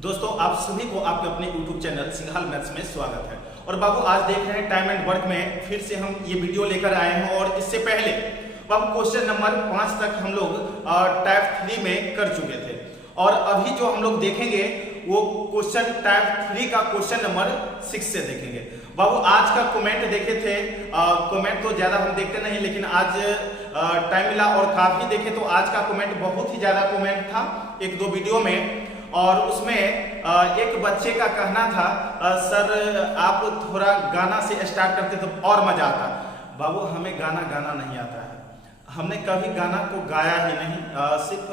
दोस्तों आप सभी को आपके अपने YouTube चैनल सिंघाल मैथ्स में स्वागत है। और बाबू आज देख रहे हैं टाइम एंड वर्क में फिर से हम ये वीडियो लेकर आए हैं। और इससे पहले बाबू क्वेश्चन नंबर 5 तक हम लोग टाइप 3 में कर चुके थे। और अभी जो हम लोग देखेंगे वो क्वेश्चन टाइप 3 का क्वेश्चन नंबर 6 से देखेंगे। बाबू आज का कमेंट देखे थे, कमेंट तो ज्यादा हम देखते नहीं, लेकिन आज टाइम मिला और काफी देखे तो आज का कमेंट बहुत ही ज्यादा कमेंट था एक दो वीडियो में। और उसमें एक बच्चे का कहना था सर आप थोड़ा गाना से स्टार्ट करते तो और मजा आता। बाबू हमें गाना नहीं आता है, हमने कभी गाना को गाया ही नहीं, सिर्फ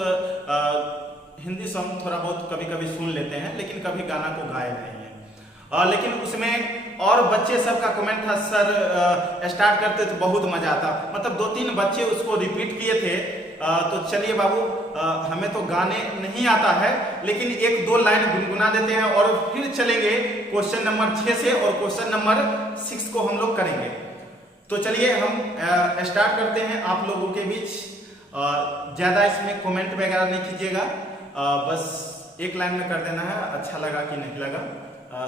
हिंदी सॉन्ग थोड़ा बहुत कभी कभी सुन लेते हैं, लेकिन कभी गाना को गाया नहीं है। लेकिन उसमें और बच्चे सब का कमेंट था सर स्टार्ट करते तो बहुत मजा आता। मतलब 2-3 बच्चे उसको रिपीट किए थे। तो चलिए बाबू हमें तो गाने नहीं आता है, लेकिन 1-2 लाइन गुनगुना देते हैं और फिर चलेंगे क्वेश्चन नंबर 6 से और क्वेश्चन नंबर 6 को हम लोग करेंगे। तो चलिए हम स्टार्ट करते हैं। आप लोगों के बीच ज्यादा इसमें कमेंट वगैरह नहीं कीजिएगा, बस एक लाइन में कर देना है, अच्छा लगा कि नहीं लगा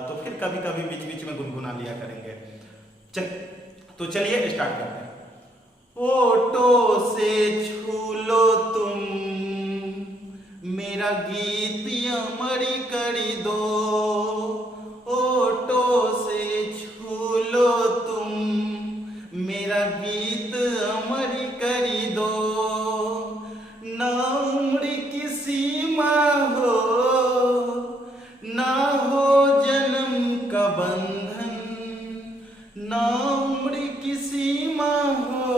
तो फिर कभी कभी बीच बीच में गुनगुना लिया करेंगे। तो चलिए स्टार्ट करते हैं। ओटो से छू लो तुम मेरा गीत अमर करी दो, ओटो से छू लो तुम मेरा गीत अमर करी दो। ना उम्र की सीमा हो ना हो जन्म का बंधन, ना उम्र की सीमा हो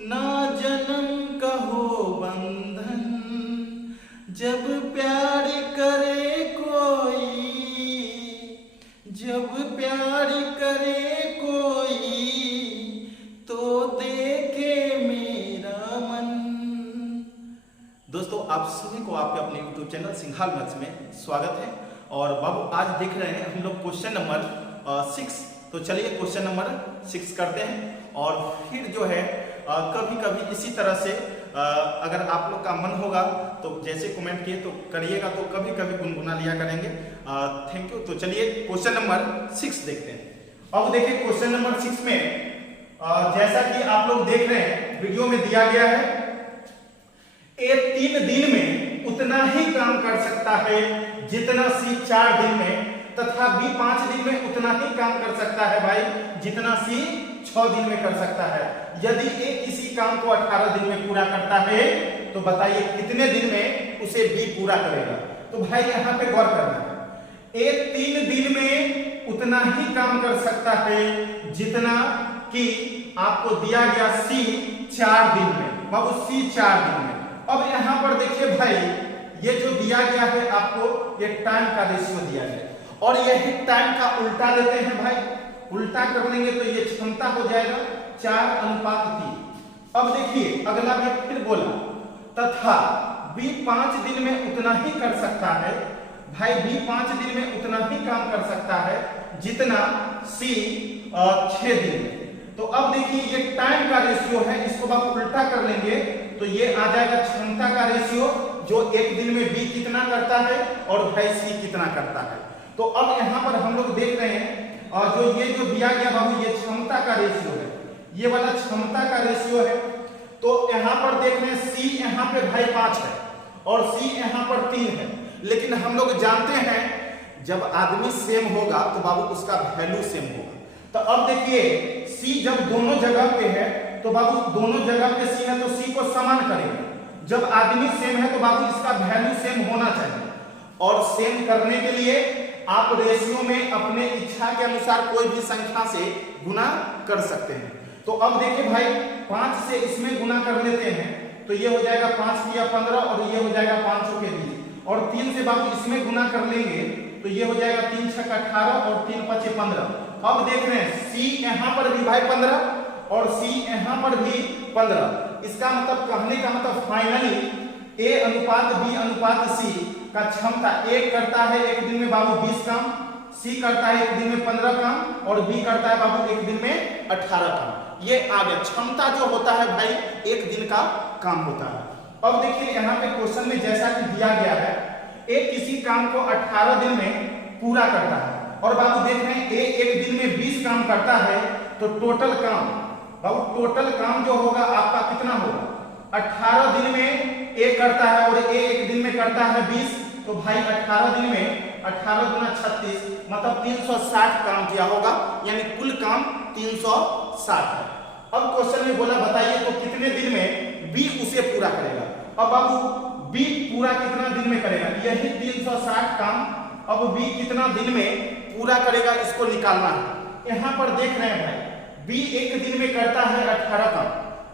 ना जन्म का हो बंधन। जब प्यार करे कोई, जब प्यार करे कोई तो देखे मेरा मन। दोस्तों आप सभी को आपके अपने YouTube चैनल सिंघाल मैथ्स में स्वागत है। और बाबू आज देख रहे हैं हम लोग क्वेश्चन नंबर 6। तो चलिए क्वेश्चन नंबर 6 करते हैं। और फिर जो है कभी कभी इसी तरह से अगर आप लोग का मन होगा तो जैसे कमेंट किए तो करिएगा, तो कभी कभी गुनगुना लिया करेंगे। Thank you. तो चलिए क्वेश्चन नंबर 6 देखते हैं। अब देखिए क्वेश्चन नंबर 6 में जैसा कि आप लोग देख रहे हैं वीडियो में दिया गया है, ए 3 दिन में उतना ही काम कर सकता है जितना सी 4 दिन में, तथा बी 5 दिन में उतना ही काम कर सकता है भाई जितना सी 6 दिन में कर सकता है। यदि ए किसी काम को 18 दिन में पूरा करता है तो बताइए कितने दिन में उसे बी पूरा करेगा। तो भाई यहाँ पे गौर करना है, ए 3 दिन में उतना ही काम कर सकता है जितना कि आपको दिया गया सी 4 दिन में। बाबू सी 4 दिन में। अब यहाँ पर देखिए भाई ये जो दिया गया है आपको, ये टाइम का रेशियो दिया गया और यही टाइम का उल्टा लेते हैं भाई, उल्टा कर लेंगे तो ये क्षमता हो जाएगा 4:3। अब देखिए अगला में फिर बोला तथा बी 5 दिन में उतना ही कर सकता है। भाई बी 5 दिन में उतना ही काम कर सकता है जितना सी 6 दिन में। तो अब देखिए ये टाइम का रेशियो है, इसको आप उल्टा कर लेंगे तो ये आ जाएगा क्षमता का रेशियो, जो एक दिन में बी कितना करता है और भाई सी कितना करता है। तो अब यहाँ पर हम लोग देख रहे हैं और जो दिया गया बाबू ये क्षमता का रेशियो है, ये वाला क्षमता का रेशियो है। तो यहाँ पर देख रहे हैं सी यहाँ पे भाई 5 है और सी यहाँ पर 3 है, लेकिन हम लोग जानते हैं जब आदमी सेम होगा तो बाबू उसका वैल्यू सेम होगा। तो अब देखिए सी जब दोनों जगह पे है तो बाबू दोनों जगह पे सी है तो सी को समान करेंगे। जब आदमी सेम है तो बाबू इसका वैल्यू सेम होना चाहिए, और सेम करने के लिए आप रेशियो में अपने इच्छा के अनुसार कोई भी संख्या से गुना कर सकते हैं। तो अब देखिए भाई 5 से इसमें गुना कर लेते हैं तो ये हो जाएगा 5 या 15 और ये हो जाएगा 500 के बीच, और 3 से बाबू इसमें गुना कर लेंगे तो ये हो जाएगा 3 × 6 = 18 और 3 × 5 = 15। अब देख रहे हैं सी यहाँ पर भी भाई 15 और सी यहाँ पर भी 15। इसका मतलब कहने का मतलब फाइनली ए अनुपात बी अनुपात सी का क्षमता ए करता है एक दिन में बाबू 20 काम, सी करता है एक दिन में 15 काम और बी करता है बाबू एक दिन में 18 काम। ये आ गया क्षमता जो होता है भाई एक दिन का काम होता है। अब देखिए यहाँ पे क्वेश्चन में जैसा कि दिया गया है, एक किसी काम को 18 दिन में पूरा करता है। और बाबू देख रहे हैं ए एक दिन में 20 काम करता है, तो टोटल काम बाबू टोटल काम जो होगा आपका कितना होगा? 18 दिन में ए करता है और ए एक दिन में करता है 20, तो भाई 18 दिन में 18 गुना 36 मतलब 360 काम किया होगा, यानी कुल काम 360 है। अब क्वेश्चन में बोला बताइए तो कितने दिन में बी उसे पूरा करेगा। अब बाबू बी पूरा कितना दिन में करेगा? यही 360 काम अब बी कितना दिन में पूरा करेगा इसको निकालना है। यहाँ पर देख रहे हैं भाई बी एक दिन में करता है 18 काम।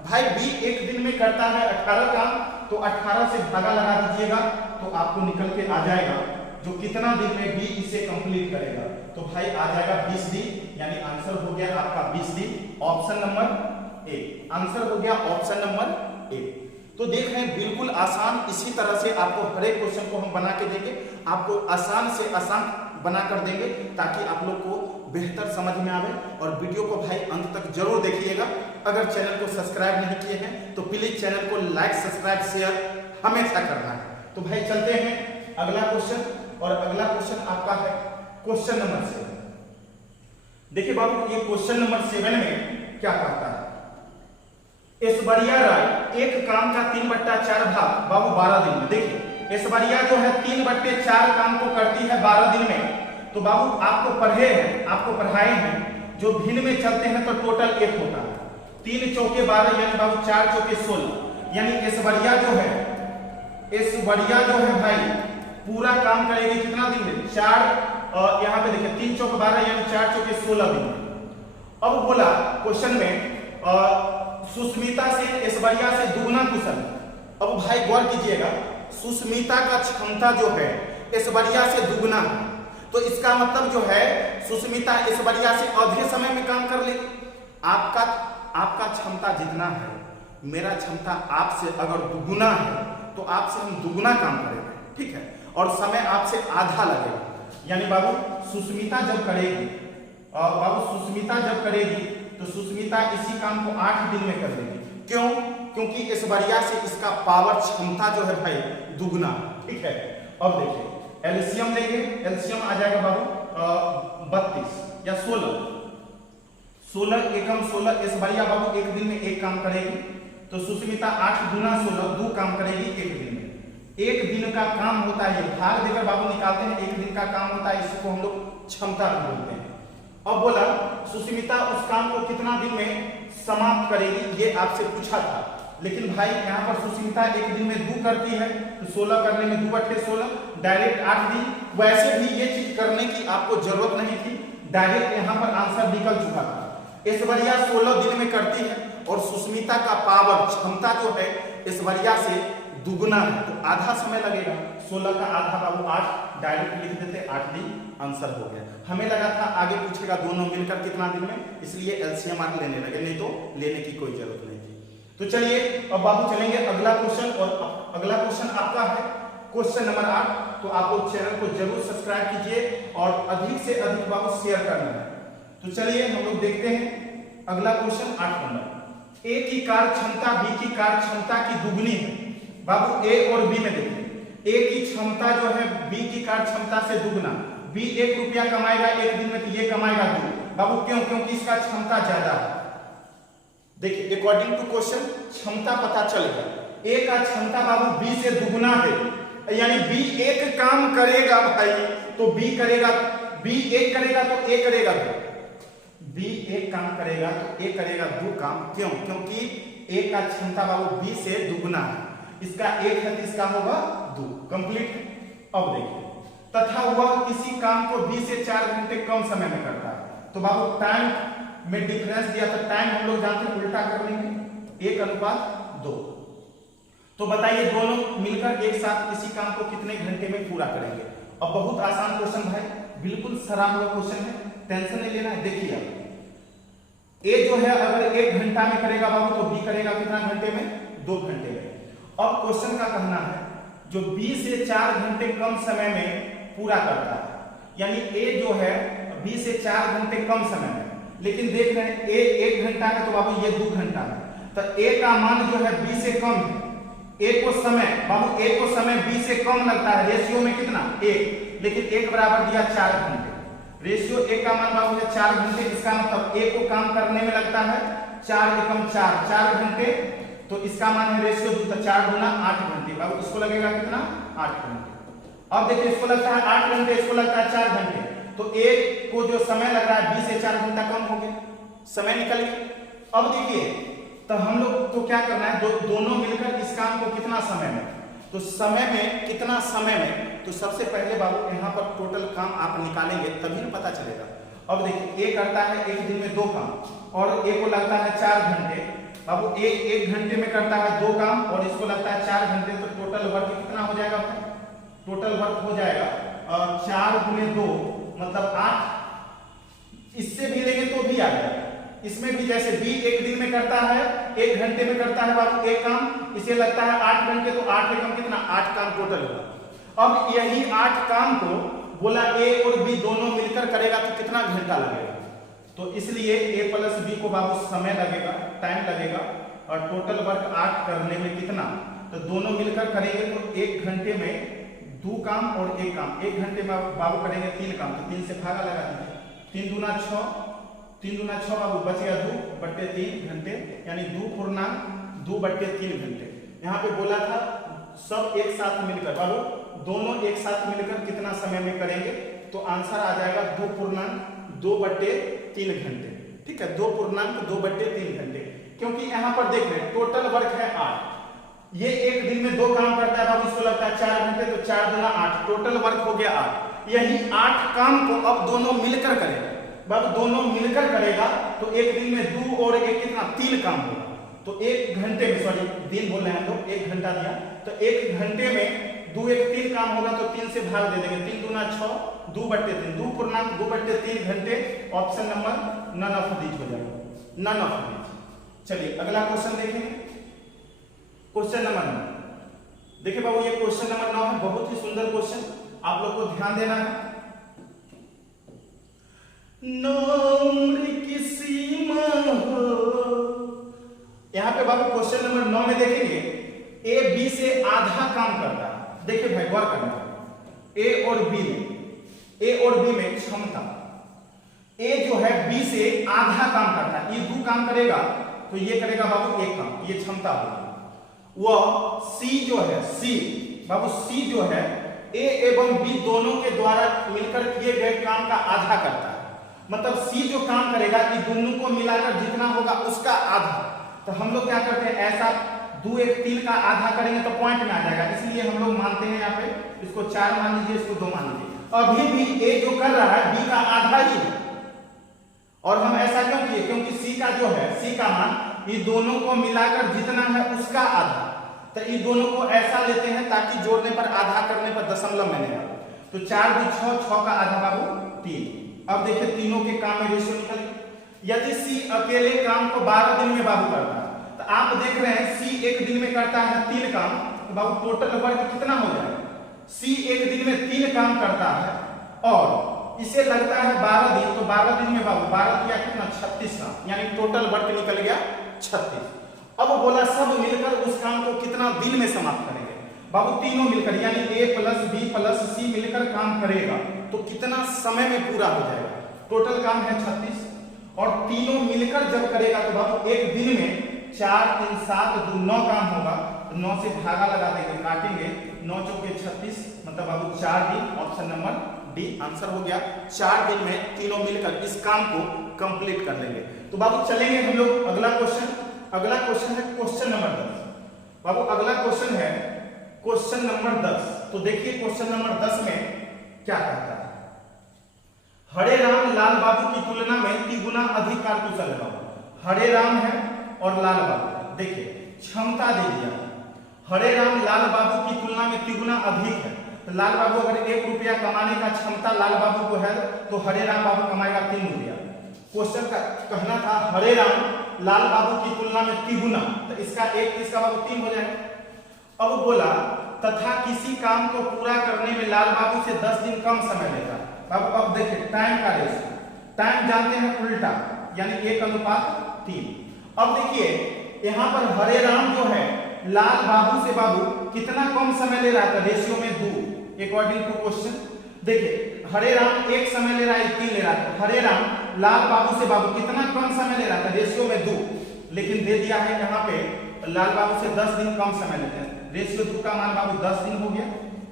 भाई बी एक दिन में करता है 18 काम, तो 18 से भागा लगा दीजिएगा तो आपको निकल के आ जाएगा जो कितना दिन में बी इसे कंप्लीट करेगा। तो भाई आ जाएगा 20 दिन, यानी आंसर हो गया आपका 20 दिन, ऑप्शन नंबर ए। आंसर हो गया ऑप्शन नंबर ए। तो देख रहे हैं बिल्कुल आसान, इसी तरह से आपको हर एक क्वेश्चन को हम बना के देंगे, आपको आसान से आसान बना कर देंगे ताकि आप लोग को बेहतर समझ में आवे। और वीडियो को भाई अंत तक जरूर देखिएगा। अगर चैनल को सब्सक्राइब नहीं किए हैं तो प्लीज चैनल को लाइक सब्सक्राइब शेयर हमेशा करना है। तो भाई चलते हैं अगला क्वेश्चन, और अगला क्वेश्चन आपका है क्वेश्चन नंबर 7। देखिए बाबू ये क्वेश्चन नंबर 7 में क्या कहता है? ऐश्वर्या राय एक काम का 3/4 भाग बाबू 12 दिन में। देखिए ऐश्वर्या जो है 3/4 काम को करती है 12 दिन में। तो बाबू आपको पढ़ाए हैं जो भिन्न में चलते हैं तो टोटल 1 होता है। 3 चौके 12 यानी बाबू 4 चौके 16, यानी ऐश्वर्या जो है भाई पूरा काम करेगी कितना दिन में? 4 यहाँ पे देखिए 3 चौके 12 यानी 4 चौके 16 दिन में। अब बोला क्वेश्चन में सुष्मिता से ऐश्वर्या से दुगना कुशल। अब भाई गौर कीजिएगा, सुष्मिता का क्षमता जो है ऐश्वर्या से दुगना है, तो इसका मतलब जो है सुष्मिता ऐश्वर्या से आधे समय में काम कर लेगी। आपका क्षमता जितना है, मेरा क्षमता आपसे अगर दुगुना है तो आपसे हम दुगुना काम करेंगे, ठीक है, और समय आपसे आधा लगेगा। यानी बाबू सुष्मिता जब करेगी तो सुष्मिता इसी काम को 8 दिन में कर देगी। क्यों? क्योंकि ऐश्वर्या से इसका पावर क्षमता जो है भाई दुगुना, ठीक है। अब देखिए एलसीएम लेंगे, एलसीएम आ जाएगा बाबू 32 या 16 एकम 16। ऐश्वर्या बाबू एक दिन में 1 काम करेगी, तो सुष्मिता 8 गुना 16 2 काम करेगी एक दिन में। एक दिन का काम होता है, ये भाग देकर बाबू निकालते हैं, एक दिन का काम होता है, इसको हम लोग क्षमता बोलते हैं। अब बोला सुष्मिता उस काम को कितना दिन में समाप्त करेगी, ये आपसे पूछा था। लेकिन भाई यहाँ पर सुष्मिता एक दिन में 2 करती है, तो 16 करने में 2/16 डायरेक्ट 8 दिन। वैसे भी ये चीज करने की आपको जरूरत नहीं थी, डायरेक्ट यहाँ पर आंसर निकल चुका था। ऐश्वर्या 16 दिन में करती है और सुष्मिता का पावर क्षमता जो है ऐश्वर्या से दुगुना है, तो आधा समय लगेगा। 16 का आधा बाबू 8, डायरेक्ट लिख देते 8 दिन, आंसर हो गया। हमें लगा था आगे पूछेगा दोनों मिलकर कितना दिन में, इसलिए एलसीएम आगे लेने लगे, नहीं तो लेने की कोई जरूरत नहीं थी। तो चलिए अब बाबू चलेंगे अगला क्वेश्चन, और अगला क्वेश्चन आपका है क्वेश्चन नंबर 8। तो आप लोग चैनल को जरूर सब्सक्राइब कीजिए और अधिक से अधिक बाबू शेयर करना है। तो चलिए हम लोग देखते हैं अगला क्वेश्चन 8 नंबर। ए की कार्य क्षमता बी की कार्य क्षमता की दुगनी है। बाबू ए और बी में देखिए, ए की क्षमता जो है बी की कार्य क्षमता से दुगना। बी 1 रुपया कमाएगा एक दिन में, तो ये कमाएगा 2। बाबू क्यों? क्योंकि इसका क्षमता ज्यादा है। देखिए अकॉर्डिंग टू क्वेश्चन क्षमता पता चलेगा। ए का क्षमता बाबू बी से दुगुना है, यानी बी 1 काम करेगा भाई तो बी करेगा, बी 1 करेगा तो ए करेगा 2। बी 1 काम करेगा तो ए करेगा 2 काम। क्यों? क्योंकि ए का क्षमता बाबू बी से दुगुना है, इसका 1 है तो इसका होगा 2, कंप्लीट। अब देखिए तथा वह किसी काम को 20 से 4 घंटे कम समय में करता है। तो बाबू टाइम में डिफरेंस दिया था, टाइम हम लोग जानते हैं उल्टा कर लेंगे 1:2। तो बताइए दोनों मिलकर एक साथ किसी काम को कितने घंटे में पूरा करेंगे। अब बहुत आसान क्वेश्चन भाई, बिल्कुल सरा हुआ क्वेश्चन है, टेंशन नहीं लेना है। देखिए ए जो है अगर 1 घंटा में करेगा बाबू तो बी करेगा कितना घंटे में? 2 घंटे में। अब क्वेश्चन का कहना है जो 20 से 4 घंटे कम समय में पूरा करता है, यानी ए जो है 20 से 4 घंटे कम समय में, लेकिन देख रहे हैं ए 1 घंटा है तो बाबू ये 2 घंटा है, तो ए का मान जो है 20 से कम है, ए को समय, बाबू ए को समय बी से कम लगता है, रेशियो में कितना 1, लेकिन 1 बराबर दिया 4 घंटे, रेशियो 1 का मान बाबू है 4 घंटे, इसका मतलब ए को काम करने में लगता है 4 एकम 4 घंटे, तो इसका मान है रेशियो 2, तो 4 गुना 8 घंटे, बाबू इसको लगेगा कितना 8 घंटे। अब देखिए इसको लगता है 8 घंटे, इसको लगता है 4 घंटे, तो ए को जो समय लग रहा है बी से 4 घंटा कम हो गया, समय निकल गया। अब देखिए तो हम लोग को क्या करना है, दोनों मिलकर इस काम को कितना समय में, तो समय में कितना समय में, तो सबसे पहले बाबू यहाँ पर टोटल काम आप निकालेंगे तभी ना पता चलेगा। अब देखिए ए करता है एक दिन में 2 काम और ए को लगता है 4 घंटे, बाबू ए 1 घंटे में करता है 2 काम और इसको लगता है 4 घंटे, तो टोटल वर्क कितना हो जाएगा, टोटल वर्क हो जाएगा 4 गुने 2 मतलब 8, इससे भी लेंगे तो भी आ जाएगा। इसमें भी जैसे बी 1 दिन में करता है 1 घंटे में करता है बाबू 1 काम, इसे लगता है 8 घंटे, तो 8 एकम कितना 8 काम टोटल होगा। अब यही 8 काम को बोला ए और बी दोनों मिलकर करेगा तो कितना घंटा लगेगा, तो इसलिए ए प्लस बी को बाबू समय लगेगा, टाइम लगेगा, और टोटल वर्क 8 करने में कितना, तो दोनों मिलकर करेंगे तो 1 घंटे में 2 काम और 1 काम, 1 घंटे में बाबू करेंगे 3 काम, तो 3 से भागा लगा दीजिए, 3 दूना 6, 3 दूना 6 बाबू बच गया 2/3 घंटे, यानी 2/3 घंटे। यहाँ पे बोला था सब एक साथ मिलकर, बाबू दोनों एक साथ मिलकर कितना समय में करेंगे, तो आंसर आ जाएगा 2/2/3 घंटे, ठीक है, 2/2/3 घंटे, क्योंकि यहाँ पर देख रहे हैं टोटल वर्क है 8, ये 1 दिन में 2 काम करता है बाबू, इसको लगता है 4 घंटे, तो 4 दूना 8, टोटल वर्क हो गया 8। यही 8 काम को अब दोनों मिलकर करेगा, बाबू दोनों मिलकर करेगा तो 1 दिन में 2 और 1 कितना 3 काम होगा, तो 1 घंटे में, सॉरी दिन बोल रहे हैं हम लोग, 1 घंटा दिया, तो 1 घंटे में 2 1 3 काम होगा, तो 3 से भाग दे देंगे, 3 दूना 6, 2/3, 2/2/3 घंटे, option number none of these हो जाएगा, नन ऑफ दीज। चलिए अगला क्वेश्चन देखेंगे, क्वेश्चन नंबर 9। देखिए बाबू ये क्वेश्चन नंबर 9 है, बहुत ही सुंदर क्वेश्चन, आप लोग को ध्यान देना है। नम्र की सीमा हो, यहां पे बाबू क्वेश्चन नंबर 9 में देखेंगे ए बी से आधा काम करता है, देखिए भाई गौर करना, ए और बी में क्षमता, ए जो है बी से आधा काम करता है, ये 2 काम करेगा तो ये करेगा बाबू 1 काम, ये क्षमता होगी। वह सी जो है, सी बाबू सी जो है ए एवं बी दोनों के द्वारा मिलकर किए गए काम का आधा करता है, मतलब सी जो काम करेगा कि दोनों को मिलाकर जितना होगा उसका आधा, तो हम लोग क्या करते हैं ऐसा 2 1 3 का आधा करेंगे तो पॉइंट में आ जाएगा, इसलिए हम लोग मानते हैं यहाँ पे इसको 4 मान लीजिए, इसको 2 मान लीजिए। अभी भी ए जो कर रहा है बी का आधा ही है, और हम ऐसा क्यों किए, क्योंकि सी का जो है, सी का मान ये दोनों को मिलाकर जितना है उसका आधा, तो ये दोनों को ऐसा लेते हैं ताकि जोड़ने पर आधा करने पर दशमलव में नहीं आए, तो 4 2 6, 6 का आधा बाबू 3। अब देखिए तीनों के काम में रेशियो निकल, यदि सी अकेले काम को 12 दिन में बाबू करता है, तो आप देख रहे हैं सी 1 दिन में करता है 3 काम, तो बाबू टोटल वर्क कितना हो जाएगा, सी 1 दिन में 3 काम करता है और इसे लगता है 12 दिन, तो 12 दिन में बाबू 12 किया कितना 36 काम, यानी टोटल वर्क निकल गया 36। अब बोला सब मिलकर उस काम को कितना दिन में समाप्त करेंगे, बाबू तीनों मिलकर यानी ए प्लस बी प्लस सी मिलकर काम करेगा तो कितना समय में पूरा हो जाएगा, टोटल काम है 36, और तीनों मिलकर जब करेगा तो बाबू 1 दिन में 4 3 7 2 9 काम होगा, तो 9 से भागा लगा देंगे, काटेंगे, 9 चौके 36, मतलब बाबू 4 दिन, ऑप्शन नंबर डी आंसर हो गया। 4 दिन में तीनों मिलकर इस काम को कंप्लीट कर लेंगे। तो बाबू चलेंगे हम लोग अगला क्वेश्चन, अगला क्वेश्चन है क्वेश्चन नंबर 10। बाबू अगला क्वेश्चन है क्वेश्चन नंबर 10। तो देखिए क्वेश्चन नंबर 10 में क्या कहता है, हरे राम लाल बाबू की तुलना में 3 गुना अधिक कारकुशल है। बाबू हरे राम है और लाल बाबू, देखिए क्षमता दे दिया, हरे राम लाल बाबू की तुलना में 3 गुना अधिक है, तो लाल बाबू अगर 1 रुपया कमाने का क्षमता लाल बाबू को है तो हरे राम बाबू कमाएगा 3 रुपया। क्वेश्चन का कहना था हरे राम लाल बाबू की तुलना में 3 गुना, तो इसका 1 इसका बाबू 3 हो जाएगा। अब बोला तथा किसी काम को पूरा करने में लाल बाबू से 10 दिन कम समय लेता। अब देखिए टाइम का रेशियो, टाइम जानते हैं उल्टा यानी 1:3। अब देखिए यहाँ पर हरे राम जो है लाल बाबू से बाबू कितना कम समय ले रहा था, रेशियो में 2 अकॉर्डिंग टू क्वेश्चन। देखिए हरे राम एक समय ले रहा है, 3 ले रहा था। हरे राम लाल बाबू से बाबू कितना कम समय ले रहा था, रेशियो में 2, लेकिन दे दिया है यहाँ पे लाल बाबू से 10 दिन कम समय लेते हैं। रेशियो 2 का मान बाबू 10 दिन हो गया,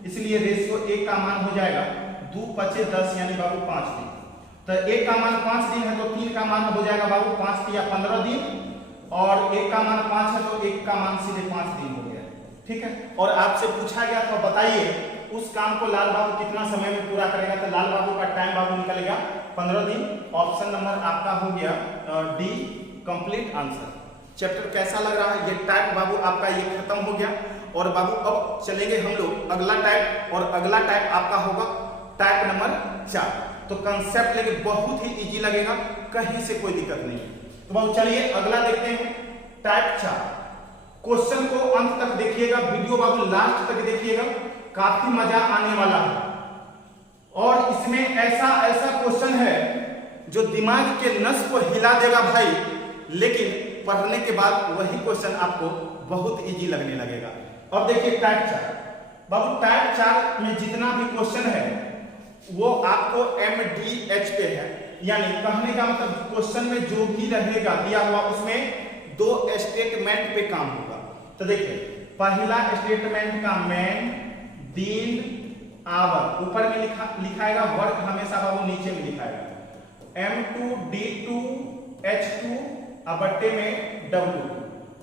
इसलिए रेशियो 1 का मान हो जाएगा 2 × 5 = 10 यानी बाबू 5 दिन। तो 1 का मान 5 दिन है तो 3 का मान हो जाएगा बाबू 5 या 15 दिन, और 1 का मान 5 है तो 1 का मान सीधे 5 दिन हो गया। ठीक है, और आपसे पूछा गया था बताइए उस काम को लाल बाबू कितना समय में पूरा करेगा, तो लाल बाबू का टाइम बाबू निकलेगा 15 दिन। ऑप्शन नंबर आपका हो गया डी, कंप्लीट आंसर। चैप्टर कैसा लग रहा है, ये टाइप बाबू आपका ये खत्म हो गया। और बाबू अब चलेंगे हम लोग अगला टाइप, और अगला टाइप आपका होगा टाइप नंबर 4। तो कंसेप्ट लेके बहुत ही इजी लगेगा, कहीं से कोई दिक्कत नहीं। तो बाबू चलिए अगला देखते हैं टाइप 4। क्वेश्चन को अंत तक देखिएगा, वीडियो बाबू लास्ट तक देखिएगा, काफी मजा आने वाला है। और इसमें ऐसा ऐसा क्वेश्चन है जो दिमाग के नस को हिला देगा भाई, लेकिन पढ़ने के बाद वही क्वेश्चन आपको बहुत इजी लगने लगेगा। अब देखिए टाइप 4 बाबू, टाइप 4 में जितना भी क्वेश्चन है वो आपको MDH पे है, यानी कहने का मतलब क्वेश्चन में जो भी रहेगा दिया हुआ उसमें 2 स्टेटमेंट पे काम होगा। तो देखिए पहला स्टेटमेंट का मैन, दिन, आवर ऊपर में लिखाएगा, वर्क हमेशा बाबू नीचे में लिखाएगा। M2 D2 H2 बट्टे में W2,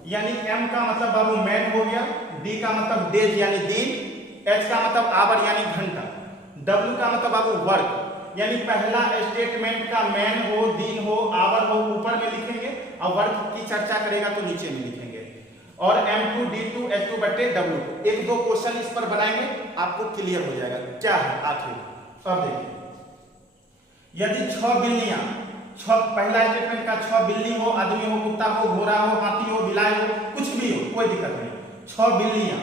यानी M का मतलब बाबू मैन हो गया, D का मतलब डेज यानी दिन, H का मतलब आवर यानी घंटा, W का मतलब बाबू वर्क, यानी पहला स्टेटमेंट का मैन हो, दिन हो, आवर हो ऊपर में लिखेंगे, और वर्क की चर्चा करेगा तो नीचे में लिखेंगे। और M2 D2 H2 बट्टे W2, 1-2 क्वेश्चन इस पर बनाएंगे, आपको क्लियर हो जाएगा क्या है आखिर। अब देखिए यदि 6 बिल्लियां, पहला स्टेटमेंट का 6 बिल्ली हो, आदमी हो, कुत्ता हो, घोड़ा हो, हाथी हो, बिलाई हो, कुछ भी हो, कोई दिक्कत नहीं। 6 बिल्लियां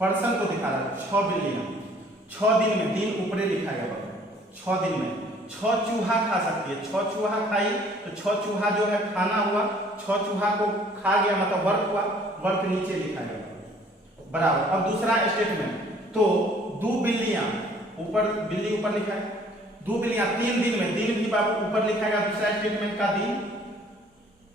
पर्सन को दिखा रहा है, 6 बिल्लियां 6 दिन में, दिन ऊपरे लिखाएगा 6 दिन में 6 चूहा खा सकती है। 6 चूहा खाई तो 6 चूहा जो है खाना हुआ, 6 चूहा को खा गया मतलब वर्क हुआ, वर्क नीचे लिखाएगा बराबर। अब दूसरा स्टेटमेंट, तो 2 बिल्लियां ऊपर, बिल्ली ऊपर लिखा है, 2 बिल्लियां 3 दिन में, दिन भी बाबू ऊपर लिखाएगा दूसरा स्टेटमेंट का दिन।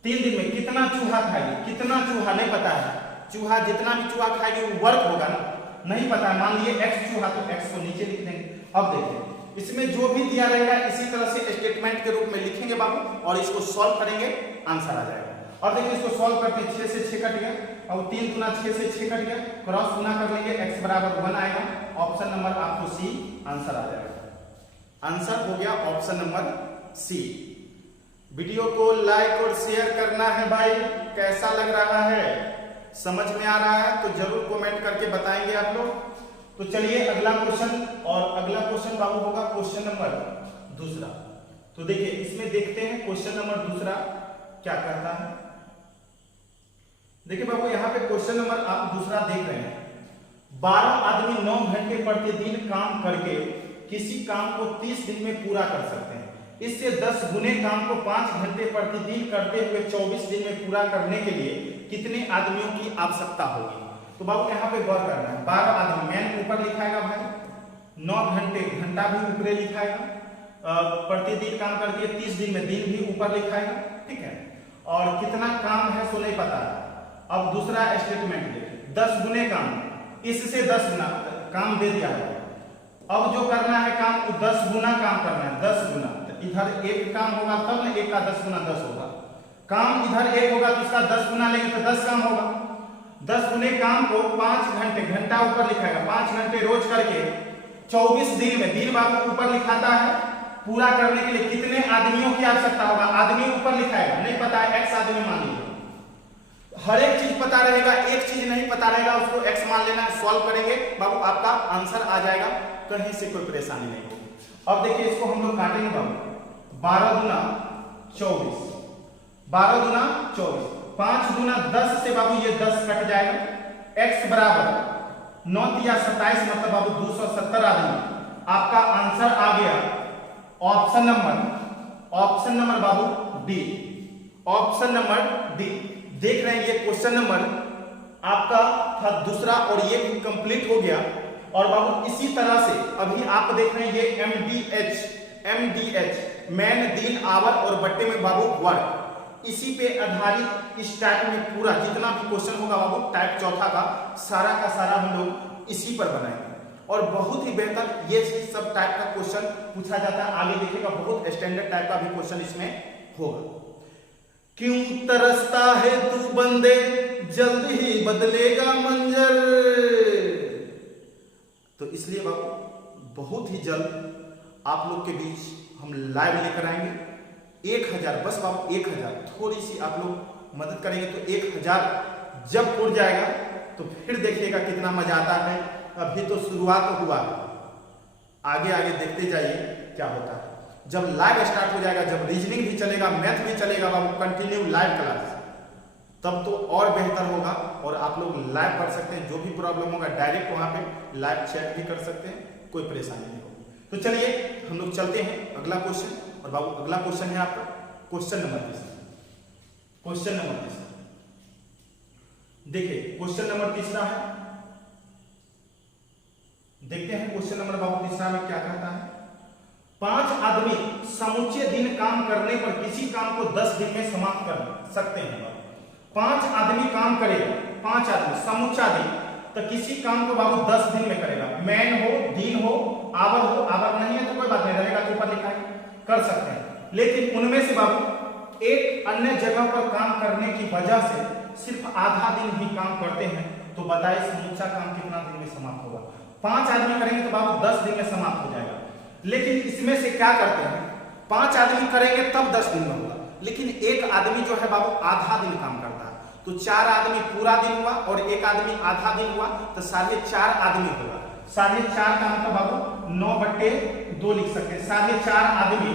3 दिन में कितना चूहा खाएगी, कितना चूहा नहीं पता है, चूहा जितना भी चूहा खाएगी वो वर्क होगा ना, नहीं पता है। मान लिए X चूहा तो X को नीचे लिख देंगे। अब देखिए इसमें जो भी दिया रहेगा इसी तरह से स्टेटमेंट के रूप में लिखेंगे बाबू, और इसको सॉल्व करेंगे, आंसर आ जाएगा। और देखिए इसको सॉल्व करते 6 से 6 कट गया, और 3 गुना 6 से 6 कट गया, क्रॉस गुना कर लेंगे, x बराबर 1 आएगा। ऑप्शन नंबर आपको सी आंसर आ जाएगा। आंसर हो गया ऑप्शन नंबर सी। वीडियो को लाइक और शेयर करना है भाई, कैसा लग रहा है, समझ में आ रहा है तो जरूर कमेंट करके बताएंगे आप लोग। तो चलिए अगला क्वेश्चन, और अगला क्वेश्चन बाबू होगा क्वेश्चन नंबर 2। तो देखिए इसमें देखते हैं क्वेश्चन नंबर 2 क्या कहता है। देखिए बाबू यहाँ पे क्वेश्चन नंबर आप 2 देख रहे हैं, 12 आदमी 9 घंटे प्रतिदिन काम करके किसी काम को 30 दिन में पूरा कर सकते हैं। इससे 10 गुने काम को 5 घंटे प्रतिदिन करते हुए 24 दिन में पूरा करने के लिए कितने आदमियों की आवश्यकता होगी। तो बाबू यहाँ पे गौर करना है, 12 आदमी, मैन ऊपर लिखाएगा भाई, 9 घंटे, घंटा भी ऊपर लिखाएगा, प्रतिदिन काम करती है 30 दिन में, दिन भी ऊपर लिखाएगा, ठीक है। और कितना काम है सो नहीं पता है। अब दूसरा स्टेटमेंट देखिए, 10 गुने काम, इससे 10 गुना काम दे दिया है। अब जो करना है काम वो 10 गुना काम करना है, 10 गुना। तो इधर 1 काम होगा तब ना 1 का 10 गुना 10 होगा, काम इधर 1 होगा तो इसका 10 गुना लेंगे तो 10 काम होगा। 10 गुने काम को 5 घंटे, घंटा ऊपर लिखाएगा, 5 घंटे रोज करके 24 दिन में, दिन बाबू ऊपर लिखाता है, पूरा करने के लिए कितने आदमियों की आवश्यकता होगा, आदमी ऊपर लिखाएगा, नहीं पता है x आदमी मान लीजिए। हर एक चीज पता रहेगा, एक चीज नहीं पता रहेगा उसको x मान लेना, सॉल्व करेंगे बाबू आपका आंसर आ जाएगा, कहीं से कोई परेशानी नहीं होगी। अब देखिए इसको हम लोग काटेंगे बाबू, 12 दूना 24, 12 दूना 24, 5 दूना 10 से बाबू ये 10 कट जाएगा, x बराबर 9 या 27 मतलब बाबू 270 आदमी। आपका आंसर आ गया ऑप्शन नंबर बाबू डी, ऑप्शन नंबर डी। देख रहे हैं ये क्वेश्चन नंबर आपका था दूसरा और ये भी कंप्लीट हो गया। और बाबू इसी तरह से अभी आप देख रहे हैं ये एमडीएच मैन, दिन, आवर और बट्टे में बाबू वर्क, इसी पे आधारित इस टाइप में पूरा जितना भी क्वेश्चन होगा बाबू टाइप चौथा का सारा हम लोग इसी पर बनाएंगे। और बहुत ही बेहतर ये सब टाइप का क्वेश्चन पूछा जाता है, आगे देखिएगा बहुत स्टैंडर्ड टाइप का भी क्वेश्चन इसमें होगा। क्यों तरसता है तू बंदे, जल्द ही बदलेगा मंजर। तो इसलिए बाबू बहुत ही जल्द आप लोग के बीच हम लाइव लेकर आएंगे 1000, बस बाबू 1000, थोड़ी सी आप लोग मदद करेंगे तो 1000 जब उड़ जाएगा तो फिर देखिएगा कितना मजा आता है। अभी तो शुरुआत हुआ, आगे आगे देखते जाइए क्या होता है। जब लाइव स्टार्ट हो जाएगा, जब रीजनिंग भी चलेगा, मैथ भी चलेगा बाबू, कंटिन्यू लाइव क्लास, तब तो और बेहतर होगा। और आप लोग लाइव पढ़ सकते हैं, जो भी प्रॉब्लम होगा डायरेक्ट वहां पे लाइव चैट भी कर सकते हैं, कोई परेशानी नहीं होगी। तो चलिए हम लोग चलते हैं अगला क्वेश्चन। और बाबू अगला क्वेश्चन है आपका क्वेश्चन नंबर 3। देखिए क्वेश्चन नंबर 3 है, देखते हैं क्वेश्चन नंबर बाबू 3 में क्या कहता है। 5 आदमी समूचे दिन काम करने पर किसी काम को 10 दिन में समाप्त कर सकते हैं। 5 आदमी काम करेगा, 5 आदमी समूचा दिन, तो किसी काम को बाबू 10 दिन में करेगा। मैन हो, दिन हो, आवर नहीं है तो कोई बात नहीं, रहेगा तो ऊपर लिखा है, कर सकते हैं। लेकिन उनमें से बाबू एक अन्य जगह पर काम करने की वजह से सिर्फ आधा दिन ही काम करते हैं, तो बताइए समूचा काम कितना दिन में समाप्त होगा। 5 आदमी करेंगे तो बाबू 10 दिन में समाप्त हो जाएगा। लेकिन इसमें से क्या करते हैं, 5 आदमी करेंगे तब 10 दिन में होगा, लेकिन एक आदमी जो है बाबू आधा दिन काम करता है, तो 4 आदमी पूरा दिन हुआ और एक आदमी आधा दिन हुआ, तो 4.5 आदमी होगा। 4.5 का मतलब बाबू 9/2 लिख सकते हैं। 4.5 आदमी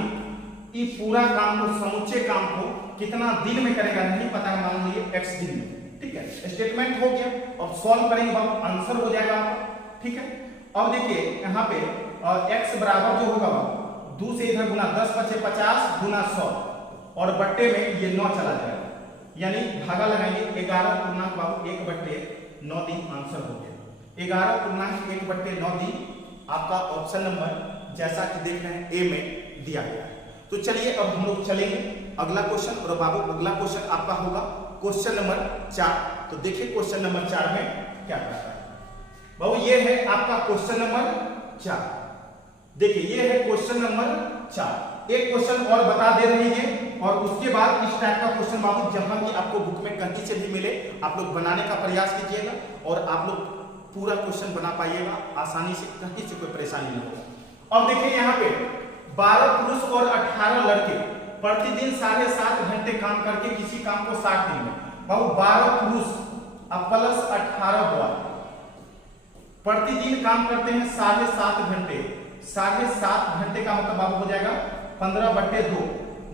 ये पूरा काम को, समूचे काम को कितना दिन में करेगा नहीं पता है, मान लीजिए x दिन में, ठीक है। स्टेटमेंट हो गया, अब सॉल्व करेंगे बाबू, आंसर हो जाएगा आपका, ठीक है। अब देखिए यहाँ पे x बराबर जो होगा बाबू 2 से इधर गुना, 10 × 5 = 50 गुना 100, और बट्टे में ये 9 चला जाएगा, यानी भागा लगाएंगे 11 पूर्णांक बाबू 1/9 दिन, आंसर हो गया 11 पूर्णांक 1/9 दिन। आपका ऑप्शन नंबर जैसा कि देख रहे हैं ए में दिया गया है। तो चलिए अब हम लोग चलेंगे अगला क्वेश्चन, और बाबू अगला क्वेश्चन आपका होगा क्वेश्चन नंबर 4। तो देखिए क्वेश्चन नंबर 4 में क्या कहता है बाबू, ये है आपका क्वेश्चन नंबर 4। देखिए ये है क्वेश्चन नंबर 4। एक क्वेश्चन और बता दे रही है, और उसके बाद इस टाइप का क्वेश्चन बाबू जहां भी आपको बुक में कहीं से भी मिले आप लोग बनाने का प्रयास कीजिएगा, और आप लोग पूरा क्वेश्चन बना पाइएगा आसानी से, कहीं से कोई परेशानी नहीं होगा। अब देखिए यहाँ पे 12 पुरुष और 18 लड़के प्रतिदिन 7.5 घंटे काम करके किसी काम को 60 दिन में, बाबू 12 पुरुष प्लस 18 बॉय प्रतिदिन काम करते हैं 7.5 घंटे। 7.5 घंटे का मतलब बाबू हो जाएगा 15/2,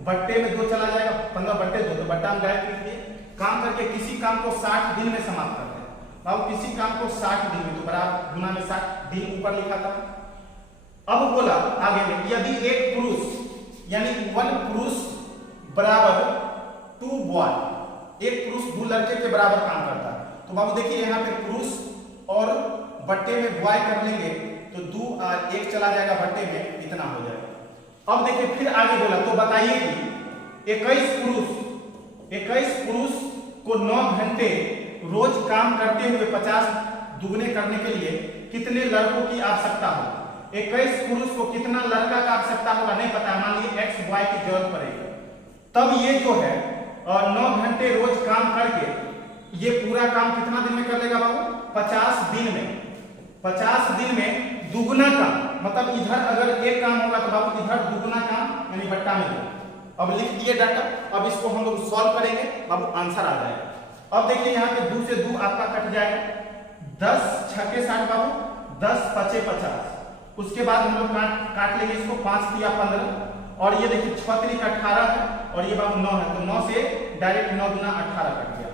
बट्टे में 2 चला जाएगा, 15/2, तो बट्टा में डायरेक्ट लिख दिए। काम करके किसी काम को 60 दिन में समाप्त करते हैं बाबू, किसी काम को 60 दिन में, तो बराबर गुना में 60 दिन ऊपर लिखा था। अब बोला आगे में, यदि एक पुरुष यानी 1 पुरुष बराबर 2 बॉय, एक पुरुष 2 लड़के के बराबर काम करता है, तो बाबू देखिए यहाँ पे पुरुष और बट्टे में बॉय कर लेंगे तो 2 1 चला जाएगा, बट्टे में इतना हो जाएगा। अब देखिए फिर आगे बोला, तो बताइए कि 21 पुरुष को 9 घंटे रोज काम करते हुए 50 दुगने करने के लिए कितने लड़कों की आवश्यकता हो। 21 पुरुष को कितना लड़का का आवश्यकता होगा नहीं पता, मान लीजिए x y की जरूरत पड़ेगी, तब ये जो है 9 घंटे रोज काम करके ये पूरा काम कितना दिन में कर लेगा बाबू, 50 दिन में। 50 दिन में दुगुना काम, मतलब इधर अगर एक काम होगा तो बाबू इधर दुगुना काम यानी बट्टा में दो। अब लिख दिए डाटा, अब इसको हम लोग सॉल्व करेंगे बाबू, आंसर आ जाएगा। अब देखिए यहाँ पे 2 से 2 आपका कट जाएगा, 10 × 6 = 60 बाबू, 10 × 5 = 50। उसके बाद हम लोग काट लेंगे इसको, 5 × 3 = 15, और ये देखिए 6 × 3 = 18 है, और ये बाबू 9 है, तो 9 से डायरेक्ट 9 × 18 कट गया।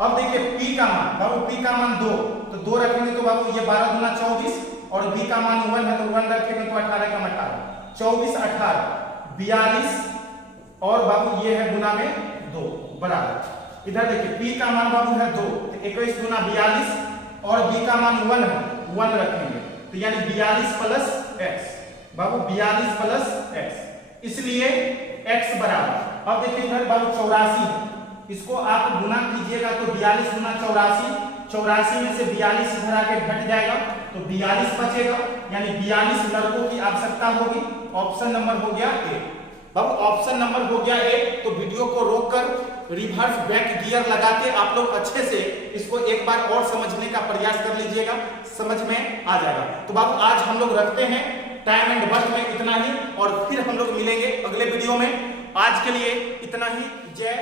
अब देखिए p का मान बाबू, p का मान 2, तो 2 रखेंगे तो बाबू ये 12 × 24, और b का मान 1 है तो 1 रखेंगे तो 18 का 18, 24 × 18 42, और बाबू ये है गुना में 2 बराबर। इधर देखिए p का मान बाबू है 2, तो 21 गुना 42 और b का मान 1 है, 1 रखेंगे तो यानी 42 प्लस x बाबू, 42 प्लस x, इसलिए x बराबर, अब देखिए इधर बाबू 84 है, इसको आप गुना कीजिएगा तो 42 गुना 84, 84 में से 42 इधर आके घट जाएगा तो 42 बचेगा, यानी 42 लड़कों की आवश्यकता होगी। ऑप्शन नंबर हो गया ए बाबू, ऑप्शन नंबर हो गया ए। तो वीडियो को रोककर रिवर्स बैक गियर लगा के आप लोग अच्छे से इसको एक बार और समझने का प्रयास कर लीजिएगा, समझ में आ जाएगा। तो बाबू आज हम लोग रखते हैं टाइम एंड वर्क में इतना ही, और फिर हम लोग मिलेंगे अगले वीडियो में। आज के लिए इतना ही, जय